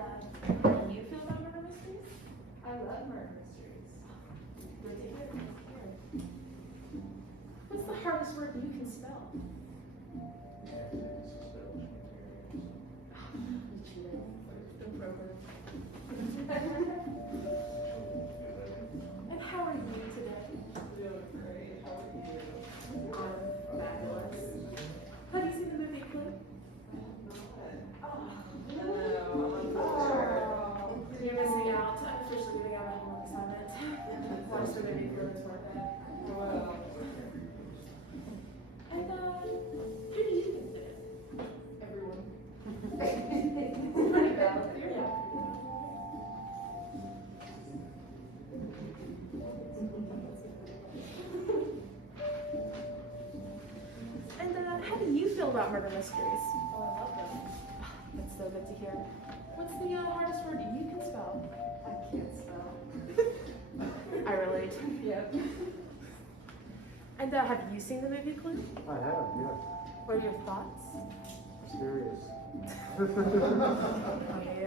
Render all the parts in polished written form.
how do you feel about murder mysteries? I love murder mysteries. Good to hear. What's the hardest word you can spell? And how are you today? Doing great. How are you? I'm fabulous. Have you seen the movie Clip? You're missing out. I'm officially giving out a homework assignment. Watch the movie Clip, it's worth it. Wow. And who do you think did it? Everyone. Pretty valid. Yeah. And how do you feel about murder mysteries? Oh, I love them. That's so good to hear. What's the hardest word you can spell? I can't spell. I relate. Yep. And have you seen the movie Clue? I have, yes. What are your thoughts? Mysterious. Okay.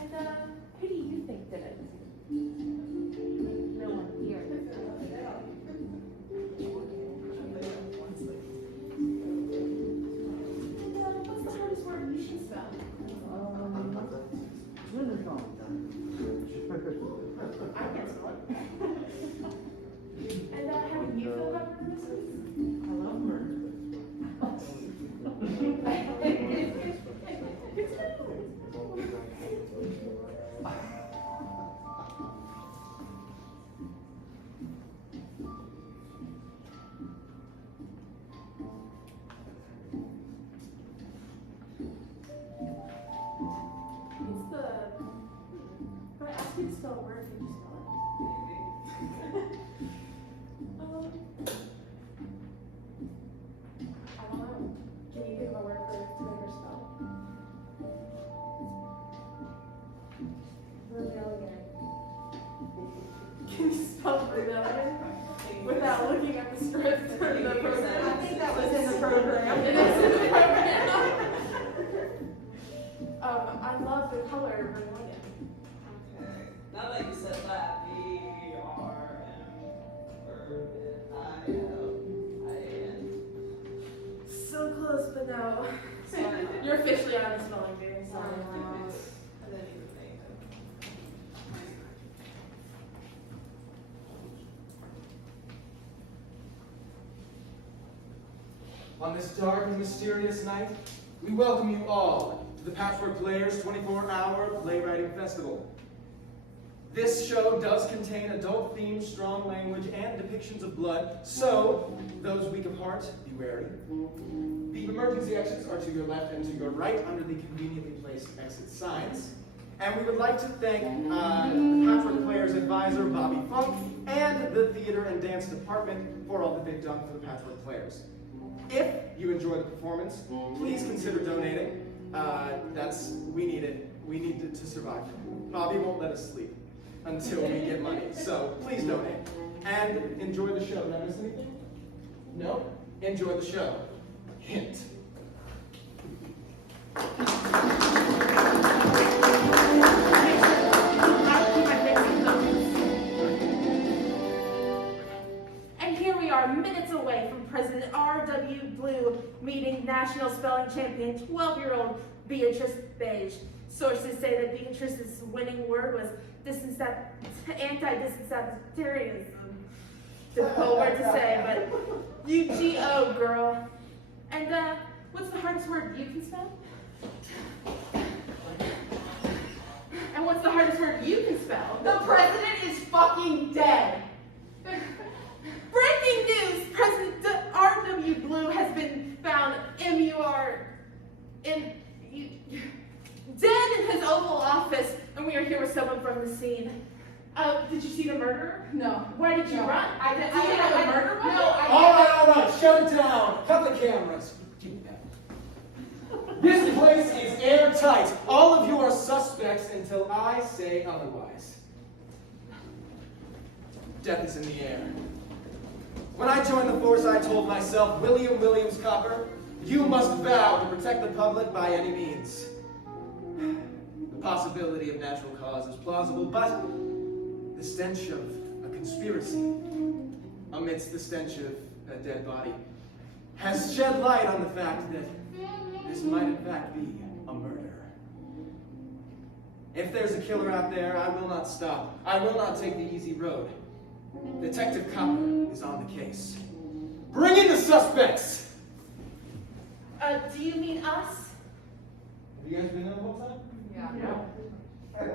And who do you think did it? No one here. And what's the hardest word you should spell? I can't spell it. And how do you feel about murder mysteries? I love murder. It's the. If I ask you to spell a word, can you spell it? I don't know. Can you think of a word for to make her spell? Vermilion. Can you spell vermilion without looking at the script or the program? I think that was in the program. It is in the program. I love the color vermilion. Okay. Now that you said that, V-R-M-I-L-I-N. So close, but no. Sorry. You're officially out of the spelling bee. I Sorry. didn't even think of. On this dark and mysterious night, we welcome you all to the Patchwork Players 24-hour playwriting festival. This show does contain adult themes, strong language, and depictions of blood, so those weak of heart, be wary. The emergency exits are to your left and to your right under the conveniently placed exit signs. And we would like to thank the Patchwork Players advisor, Bobby Funk, and the theater and dance department for all that they've done for the Patchwork Players. If you enjoy the performance, please consider donating. We need it. We need it to survive. Bobby won't let us sleep until we get money, so please donate. And enjoy the show. Did I miss anything? No? Enjoy the show. Hint. And here we are, minutes away from President R.W. Blue meeting national spelling champion 12-year-old Beatrice Beige. Sources say that Beatrice's winning word was anti-dysenterism. Difficult word to say, but UGO, girl. And what's the hardest word you can spell? And what's the hardest word you can spell? The president is fucking dead. Breaking news! President R.W. Blue has been found dead in his Oval Office, and we are here with someone from the scene. Did you see the murderer? No. Why did you run? I Do you know the murderer? No, All right, shut it down. Cut the cameras. Give me that. This place is airtight. All of you are suspects until I say otherwise. Death is in the air. When I joined the force, I told myself, William Williams Copper, You must vow to protect the public by any means. The possibility of natural cause is plausible, but the stench of a conspiracy amidst the stench of a dead body has shed light on the fact that this might in fact be a murder. If there's a killer out there, I will not stop. I will not take the easy road. Detective Copper is on the case. Bring in the suspects! Do you mean us? Have you guys been there the whole time? Yeah. Okay,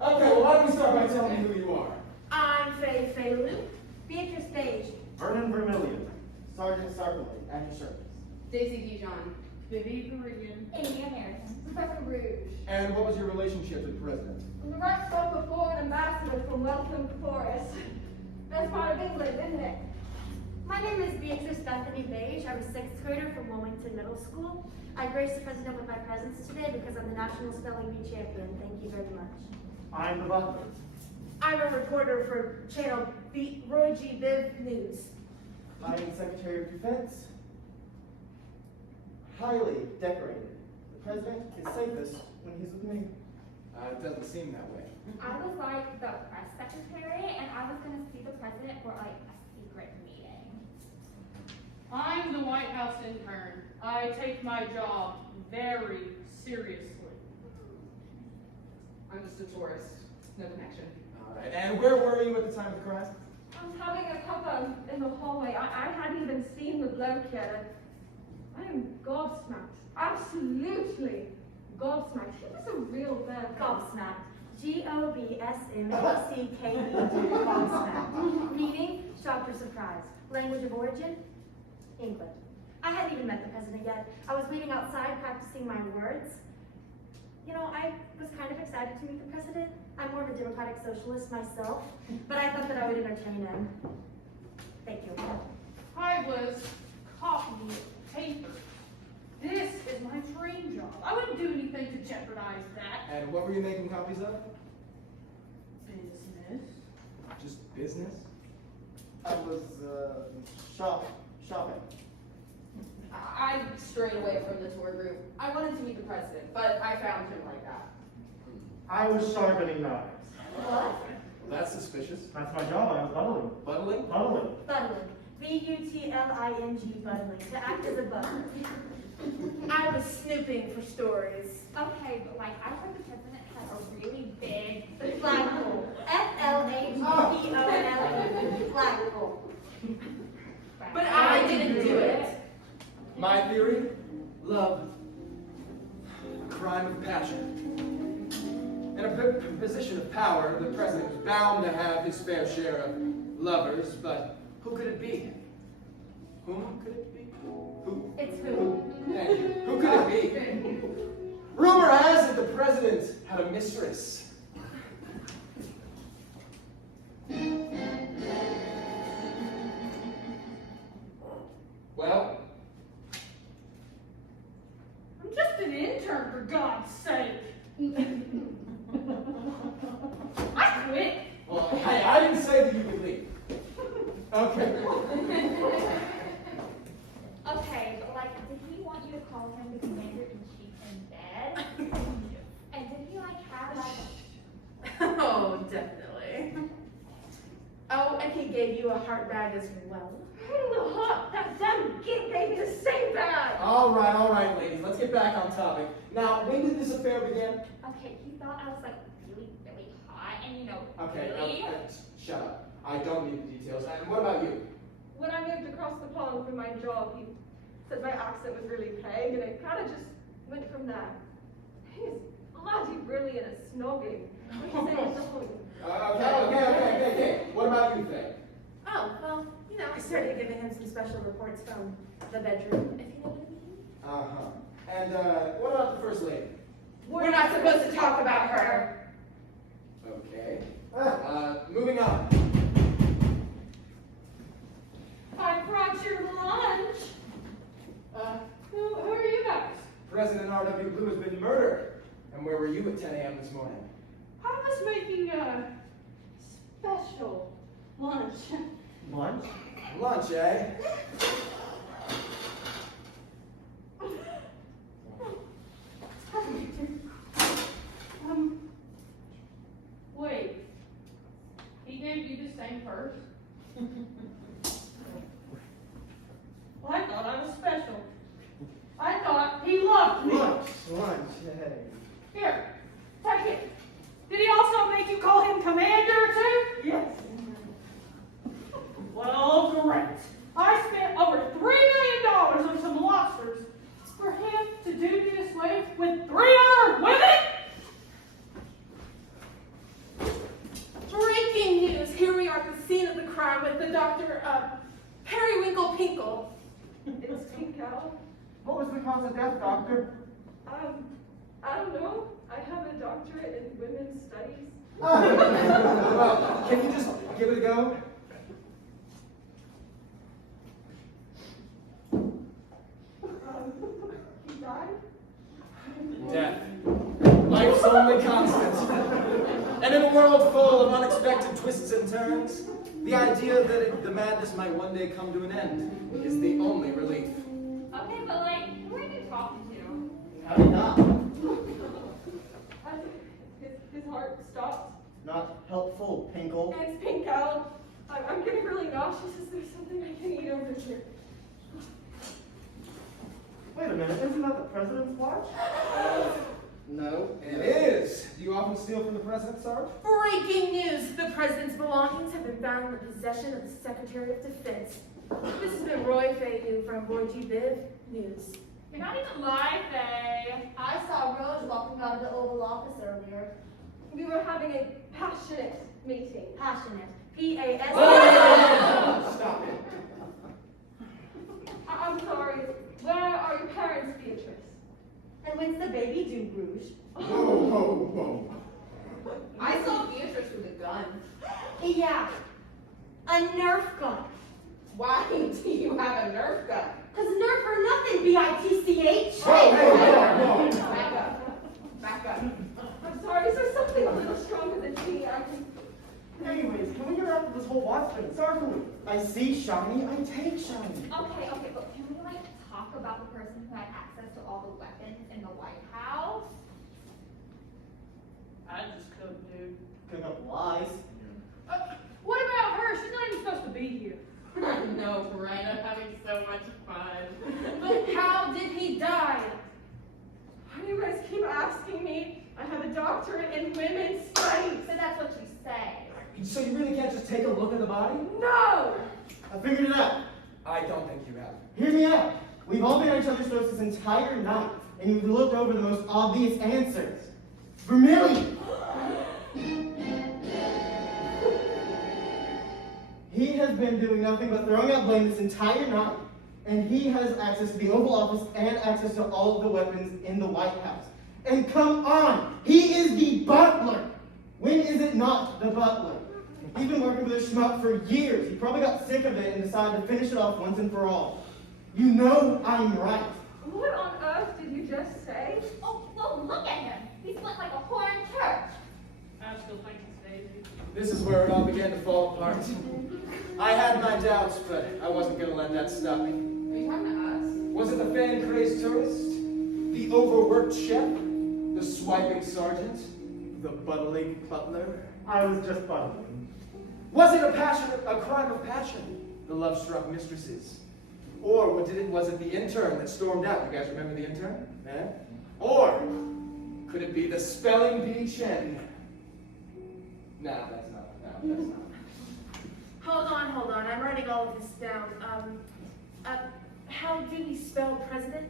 well, why don't we start by telling me who you are? I'm Faye Lou. Beatrice Beige. Vernon Vermillion, Sergeant Sarpelli, at your service. Daisy Dijon. Vivi Korean. Amy American. Professor Rouge. And what was your relationship to the president? The right spoke a foreign ambassador from Welcome Forest. That's part of England, isn't it? My name is Beatrice Bethany Beige. I'm a 6th grader from Wilmington Middle School. I graced the president with my presence today because I'm the National Spelling Bee champion. Thank you very much. I'm the butler. I'm a reporter for Channel Roy G. Biv News. I am Secretary of Defense. Highly decorated. The president is safest when he's with me. It doesn't seem that way. I was like the press secretary, and I was going to see the president for like a secret meeting. I'm the White House intern. I take my job very seriously. I'm just a tourist. No connection. All right, and where were you at the time of the crime? I was having a cuppa in the hallway. I hadn't even seen the bloke yet. I am gobsmacked. Absolutely gobsmacked. He was a real bad Gobsmacked. Gobsmacked. Gobsmacked. Meaning, shocked or surprised. Language of origin, England. I hadn't even met the president yet. I was waiting outside practicing my words. You know, I was kind of excited to meet the president. I'm more of a democratic socialist myself, but I thought that I would entertain him. Thank you. I was copying paper. This is my dream job. I wouldn't do anything to jeopardize that. And what were you making copies of? Business. Just business? I was shopping. I strayed away from the tour group. I wanted to meet the president, but I found him like that. I was sharpening knives. What? Well, that's suspicious. That's my job. I was buttling. Buttling? Buttling. Buttling. B-U-T-L-I-N-G, buttling. To act as a butler. I was snooping for stories. Okay, but like I heard the president had a really big Flagpole. F-L-A-G-P-O-L-E. Flagpole. But I didn't do it. My theory? Love. A crime of passion. In a position of power, the president was bound to have his fair share of lovers, but who could it be? Whom could it be? Who? It's who? Thank you. Who could it be? Rumor has it the president had a mistress. Well, I'm just an intern, for God's sake. I quit. well, hey, I didn't say that you could leave. Okay. Okay, but like, did he want you to call him the commander-in-chief in bed? And did he like have like Oh, definitely. Oh, and he gave you a heart bag as well. who the fuck that damn kid gave me the same bag? All right, ladies. Let's get back on topic. Now, when did this affair begin? Okay, he thought I was like really, really hot and you know, Okay, really. shut up. I don't need the details. And what about you? When I moved across the pond for my job, he said my accent was really peg and it kind of just went from there. He's bloody brilliant at snogging. What do you say? Okay. What about you, Faye? Oh, well, you know, I started giving him some special reports from the bedroom, if you know what I mean. Uh-huh. And what about the first lady? We're not supposed to talk about her. Okay. Moving on. I brought your lunch. Who are you guys? President R.W. Blue has been murdered. And where were you at 10 a.m. this morning? I was making a special lunch. Lunch? Lunch, eh? Pinkle. It's Pinkle. What was the cause of death, doctor? I don't know. I have a doctorate in women's studies. Well, can you just give it a go? He died? Death. Life's only constant. And in a world full of unexpected twists and turns, the idea that the madness might one day come to an end is the only relief. Okay, but like, who are you talking to? How did not? His heart stopped. Not helpful, Pinkle. It's Pinkle. I'm getting really nauseous. Is there something I can eat over here? Wait a minute, isn't that the president's watch? No. It is. Do you often steal from the president, Sarge? Breaking news! The president's belongings have been found in the possession of the Secretary of Defense. This has been Roy Fayou from Bourgie Biv News. You're not even live, Faye. I saw Rose walking out of the Oval Office earlier. We were having a passionate meeting. Passionate. P-A-S. Stop it. I'm sorry. Where are your parents, Beatrice? And when's the baby due, Rouge? Whoa. I saw Beatrice with a gun. Yeah. A Nerf gun. Why do you have a Nerf gun? Cause Nerf or nothing, B-I-T-C-H. Whoa. Back up. Back up. I'm sorry. Is there something a little stronger than tea I can... Anyways, can we get out of this whole watch thing? Sorry for me. I see shiny, I take shiny. Okay, look, can we like talk about the person who had access to all the weapons in the White House? I just couldn't, dude. Cook up lies. What about her? She's not even supposed to be here. I know, right? I'm having so much fun. But how did he die? Why do you guys keep asking me? I have a doctorate in women's studies. So that's what you say. So you really can't just take a look at the body? No! I figured it out. I don't think you have. Hear me out. We've all been at each other's throats this entire night, and you've looked over the most obvious answers. Vermilion! He has been doing nothing but throwing out blame this entire night, and he has access to the Oval Office and access to all of the weapons in the White House. And come on, he is the butler! When is it not the butler? He's been working for this schmuck for years. He probably got sick of it and decided to finish it off once and for all. You know I'm right. What on earth did you just say? Oh, well, look at him. He's split like a horned church. I still think it's Daisy. This is where it all began to fall apart. I had my doubts, but I wasn't going to let that stop me. Are you talking to us? Was it the fan-crazed tourist? The overworked chef? The swiping sergeant? The buttling butler? I was just buttling. Was it a crime of passion? The love-struck mistresses? Or was it the intern that stormed out? You guys remember the intern? Eh? Or could it be the spelling bee Chen? No, that's not. Hold on. I'm writing all of this down. How do we spell president?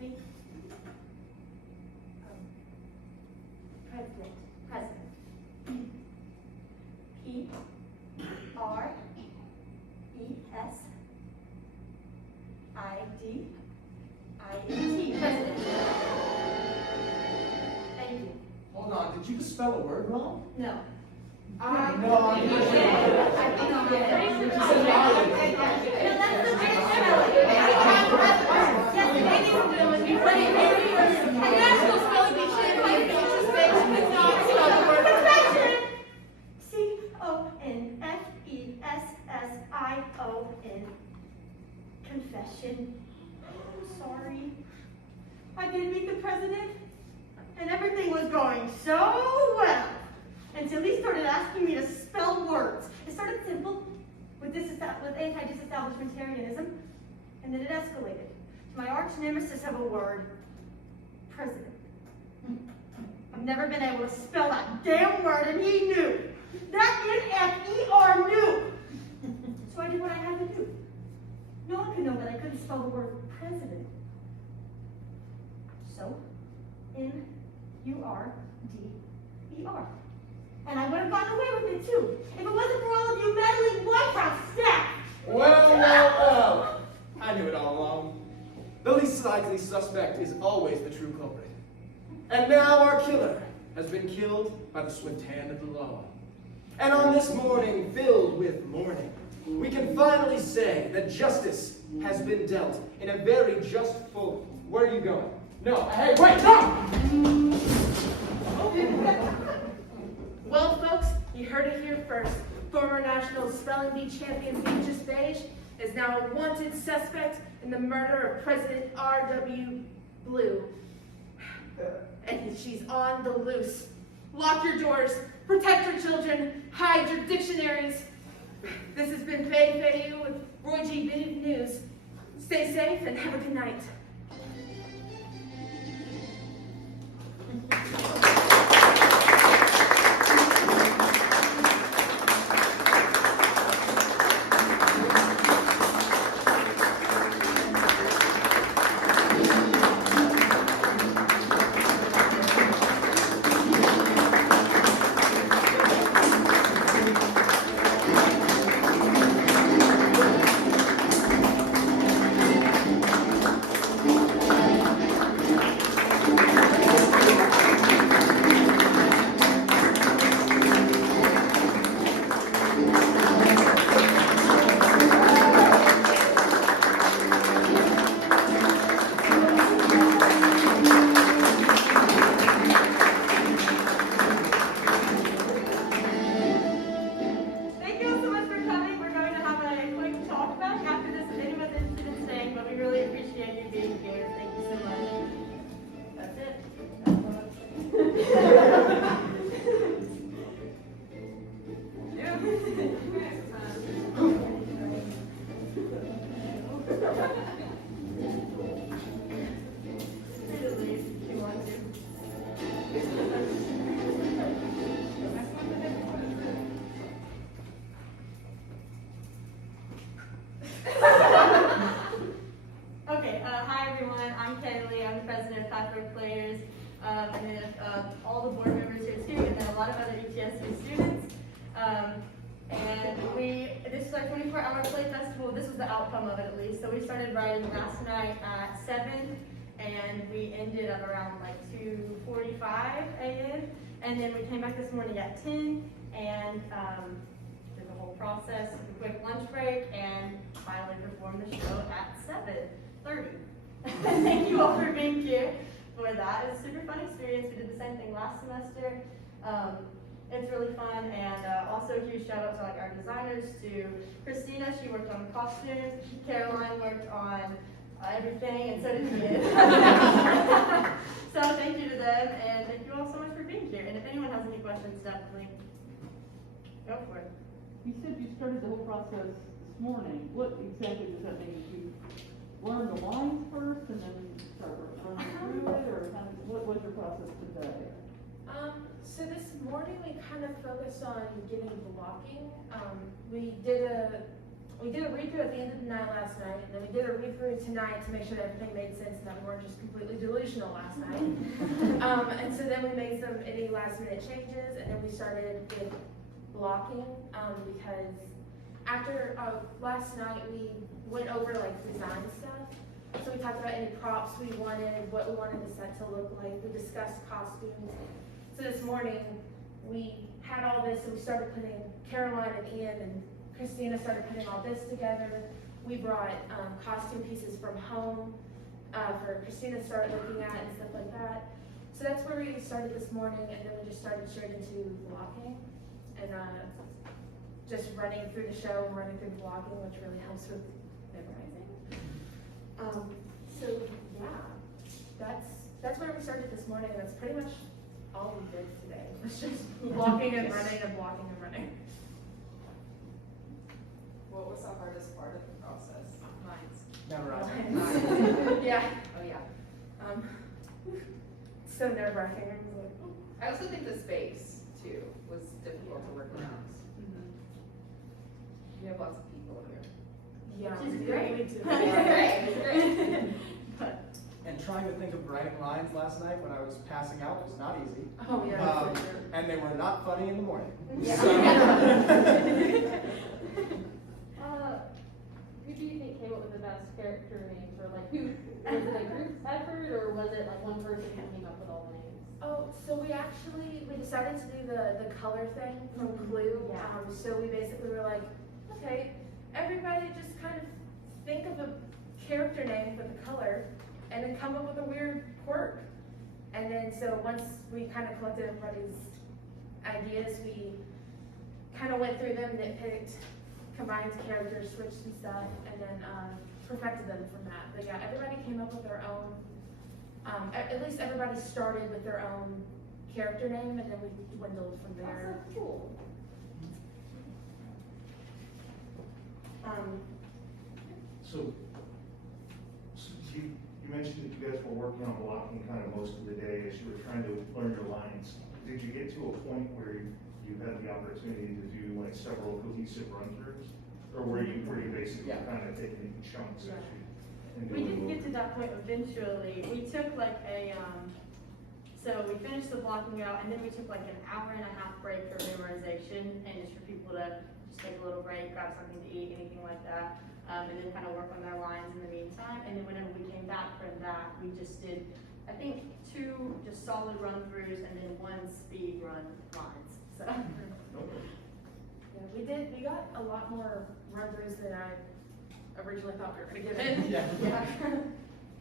Me? President. P-R-E-S-I-D-I-N-T. President. Thank you. Hold on, did you just spell a word wrong? No. No, I think you did. No, that's the way it's spelled. Yes, thank you for doing it. A national spelling bee should have been could not spell the word president. C-O-N-F-E-S-S-I-O-N. Confession. I'm sorry. I did meet the president, and everything was going so well until he started asking me to spell words. It started simple with anti-disestablishmentarianism, and then it escalated to my arch nemesis of a word, president. I've never been able to spell that damn word, and he knew. That N-F-E-R knew. So I did what I had to do. No one could know that I couldn't spell the word president. So, N-U-R-D-E-R. And I would have gotten away with it too, if it wasn't for all of you meddling White House staff. likely suspect is always the true culprit. And now our killer has been killed by the swift hand of the law. And on this morning filled with mourning, we can finally say that justice has been dealt in a very just full. Where are you going? No, hey, wait, no! Well, folks, you heard it here first. Former national spelling bee champion Beatrice Beige is now a wanted suspect in the murder of President R.W. Blue. And she's on the loose. Lock your doors, protect your children, hide your dictionaries. This has been Faye Fayu with Roy G. Big News. Stay safe and have a good night. Thank you all so much for coming. We're going to have a quick talk back after this if anyone's interested in staying, but we really appreciate you being here. Thank you so much. That's it. Okay, hi everyone, I'm Kaylee, I'm the president of Patchwork Players, and then all the board members here too, and then a lot of other ETSU students. This is our 24-hour play festival. This was the outcome of it at least. So we started writing last night at 7, and we ended at around like 2:45 a.m. And then we came back this morning at 10, and did the whole process, a quick lunch break, and finally performed the show at 7:30. Thank you all for being here for that. It was a super fun experience. We did the same thing last semester. It's really fun, and also a huge shout out to like our designers, to Christina. She worked on the costumes. Caroline worked on everything, and so did Ian. So thank you to them, and thank you all so much for being here. And if anyone has any questions, definitely go for it. You said you started the whole process this morning. What exactly does that mean? You learn the lines first and then start running through it, or kind of, what was your process today? So this morning we kind of focused on getting blocking. We did a read through at the end of the night last night, and then we did a read through tonight to make sure that everything made sense and that we weren't just completely delusional last night. And so then we made any last minute changes, and then we started with blocking because after last night we went over like design stuff. So we talked about any props we wanted, what we wanted the set to look like. We discussed costumes. So this morning, we had all this, and we started putting, Caroline and Ian and Christina started putting all this together. We brought costume pieces from home for Christina to start looking at and stuff like that. So that's where we started this morning, and then we just started straight into blocking and just running through the show and running through the blocking, which really helps with memorizing. So yeah, that's where we started this morning, and that's pretty much all we did today. It was just blocking and running and blocking and running. What was the hardest part of the process? Lines. Memorizing. Yeah. Oh, yeah. So nerve-wracking. I was like, oh. I also think the space, too, was difficult to work around. You have lots of people here. Yeah. Which is great. Me too. Great. And trying to think of writing lines last night when I was passing out was not easy. Oh yeah. Um, for sure. And they were not funny in the morning. Yeah. So- Who do you think came up with the best character names, or like who was it a group effort, or was it like one person who came up with all the names? Oh, so we decided to do the color thing from Clue. Yeah. So we basically were like, okay, everybody just kind of think of a character name for the color, and then come up with a weird quirk. And then so once we kind of collected everybody's ideas, we kind of went through them, nitpicked, combined characters, switched some stuff, and then perfected them from that. But yeah, everybody came up with their own. At least everybody started with their own character name, and then we dwindled from there. That's so cool. So you mentioned that you guys were working on blocking kind of most of the day as you were trying to learn your lines. Did you get to a point where you had the opportunity to do like several cohesive run-throughs? Or were you basically kind of taking chunks as you? and We doing didn't get to over? that point eventually. We took like so we finished the blocking out, and then we took like an hour and a half break for memorization, and just for people to just take a little break, grab something to eat, anything like that, and then kind of work on their lines in the meantime. And then whenever we came back from that, we just did, I think, 2 just solid run-throughs and then 1 speed run lines. So. Okay. Yeah, we got a lot more run-throughs than I originally thought we were gonna get in. Yeah.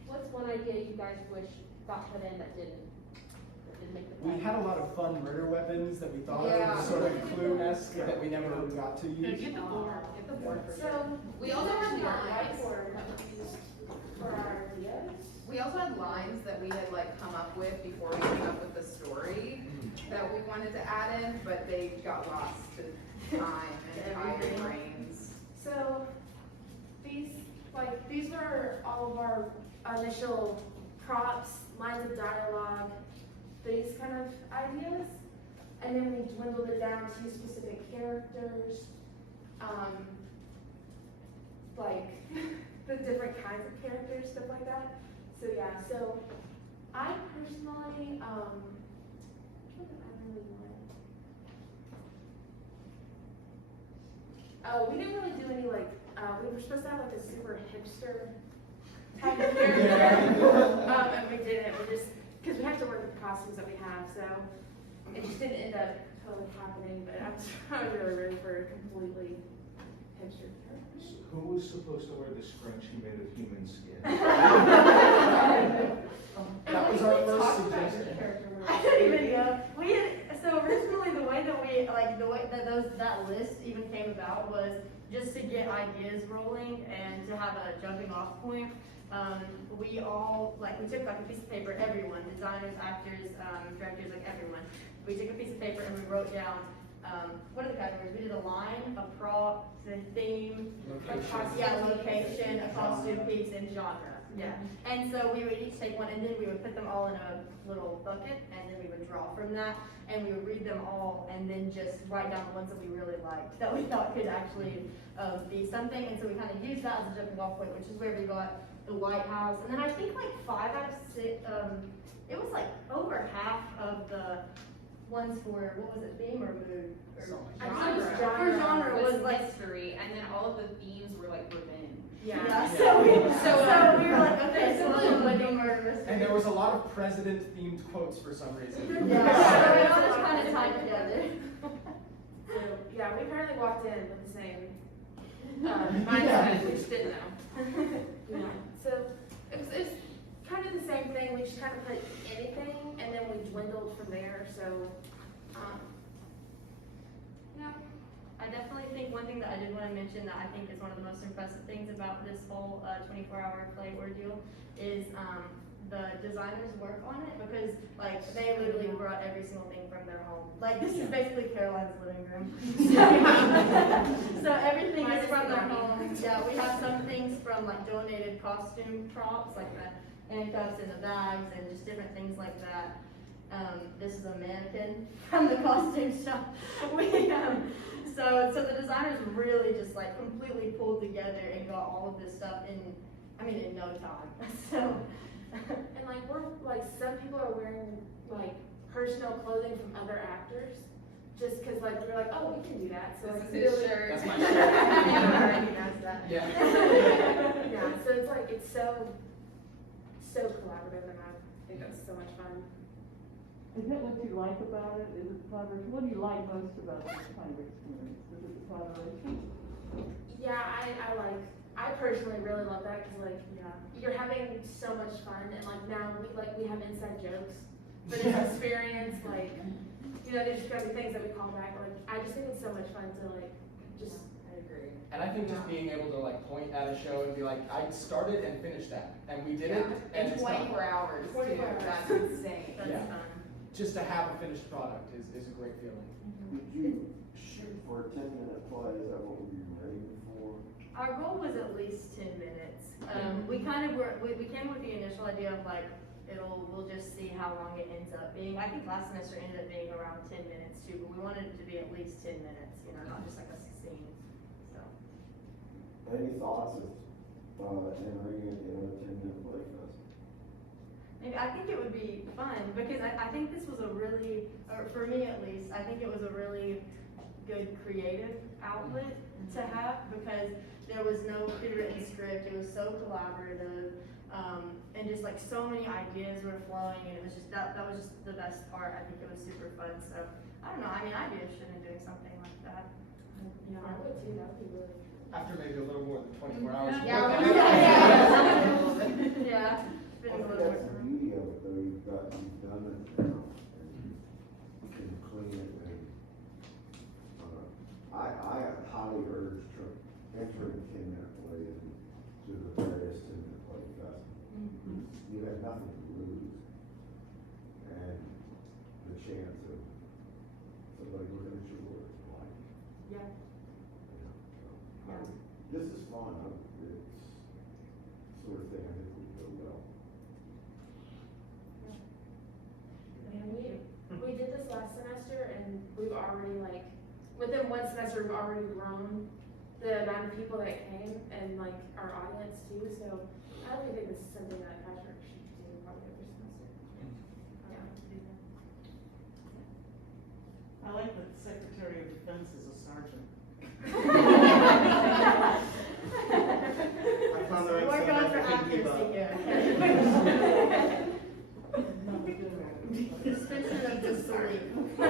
What's one idea you guys wish got put in that didn't make the cut? We had a lot of fun murder weapons that we thought Yeah. were sort of Clue-esque that we never got to use. Get the board, get the board. So, We also had lines. for our ideas. We also had lines that we had like come up with before we came up with the story that we wanted to add in, but they got lost to time and time frames. So, these were all of our initial props, lines of dialogue, these kind of ideas. And then we dwindled it down to specific characters, like the different kinds of characters, stuff like that. So yeah, so I personally, what did I really want? Oh, we didn't really do any we were supposed to have like a super hipster type of character. And we didn't, because we have to work with the costumes that we have, so it just didn't end up totally happening, but I'm really ready for a completely hipster character. So who was supposed to wear the scrunchie made of human skin? That was our first suggestion. I don't even know. So originally the way that that list even came about was just to get ideas rolling and to have a jumping off point. We took like a piece of paper, everyone, designers, actors, directors, like everyone. We took a piece of paper and we wrote down, what are the categories? We did a line, a prop, the theme, location, a costume piece, and genre. Yeah. And so we would each take one, and then we would put them all in a little bucket, and then we would draw from that, and we would read them all, and then just write down the ones that we really liked, that we thought could actually be something. And so we kind of used that as a jumping off point, which is where we got the White House. And then I think like 5 out of 6, it was like over half of the ones for, what was it, theme or mood? Or Genre. For genre was like, mystery, and then all of the themes were like revenge. yeah. So we were like, okay, so we're wedding murder. And there was a lot of president-themed quotes for some reason. Yeah, so we all just kind of tied together. So, yeah, we apparently walked in with the same mindset, we just didn't know. Yeah. So it was kind of the same thing. We just kind of put anything, and then we dwindled from there. So, Yeah, I definitely think one thing that I did want to mention that I think is one of the most impressive things about this whole 24-hour play ordeal is the designers work on it, because like they literally brought every single thing from their home. Like this is basically Caroline's living room. So everything is from their home. Yeah, we have some things from like donated costume props, like the handcuffs and the bags and just different things like that. This is a mannequin from the costume shop. So the designers really just like completely pulled together and got all of this stuff in no time. So. and some people are wearing personal clothing from other actors, just because they're like, oh, we can do that. So This is his shirt. That's my Everybody knows that. Yeah. Yeah. So it's so so collaborative, and I think that's so much fun. Is that what you like about it? Is it the collaboration? What do you like most about this kind of experience? Is it the collaboration? Yeah, I personally really love that because like you're having so much fun, and like now we have inside jokes for this experience. Like there's just gonna be things that we call back. Like I just think it's so much fun to like just. I agree. And I think just being able to like point at a show and be like, I started and finished that, and we did it, and In it's done. 24 hours, 24 too, hours. that's insane. That's Yeah. fun. Just to have a finished product is a great feeling. Did you shoot for a 10-minute play? Is that what we were aiming for? Our goal was at least 10 minutes. We kind of we came with the initial idea of like, we'll just see how long it ends up being. I think last semester ended up being around 10 minutes too, but we wanted it to be at least 10 minutes, not just like a scene, so. Any thoughts of entering it in a 10-minute play fest? Maybe, I think it would be fun because I think this was a really, or for me at least, I think it was a really good creative outlet to have because there was no pre-written script. It was so collaborative, and just like so many ideas were flowing, and it was just that was just the best part. I think it was super fun. So I don't know. I mean, I'd be interested in doing something like that. Yeah, I would too. That would be really. After maybe a little more than 24 hours. Yeah, work. yeah. I think that's the beauty of it, though. You've done it now, and you can clean it. And I highly urge entering 10-minute play into the various 10-minute play festivals. You have nothing to lose, and the chance of somebody looking at your work like. Yeah. This is fun. It's sort of thing I think would go well. And we did this last semester, and we've already like within one semester we've already grown the amount of people that came and like our audience too. So I really think this is something that Patchwork should do probably every semester. I like that the Secretary of Defense is a sergeant. I found the right We're going for subject to keep up. accuracy here. Suspension of disbelief. We're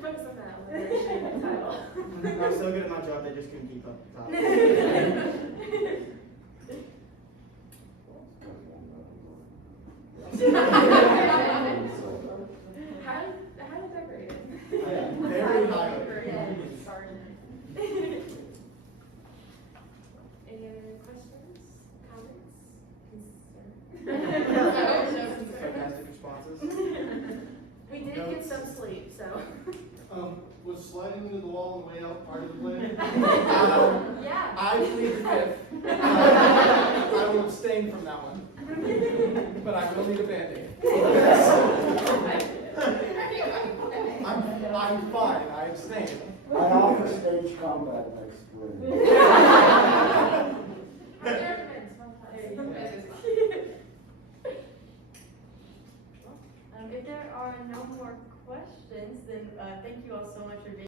focused on that alliteration title. I was so good at my job, they just couldn't keep up the top. How decorated? Yeah, very highly. Any other questions, comments, concerns? Fantastic responses. We did get some sleep, so. Was sliding into the wall on the way out part of the plan? Yeah. I plead the fifth. I will abstain from that one. But I will need a Band-Aid. I'm fine, I abstain. I offer stage combat next spring. If there are no more questions, then thank you all so much for being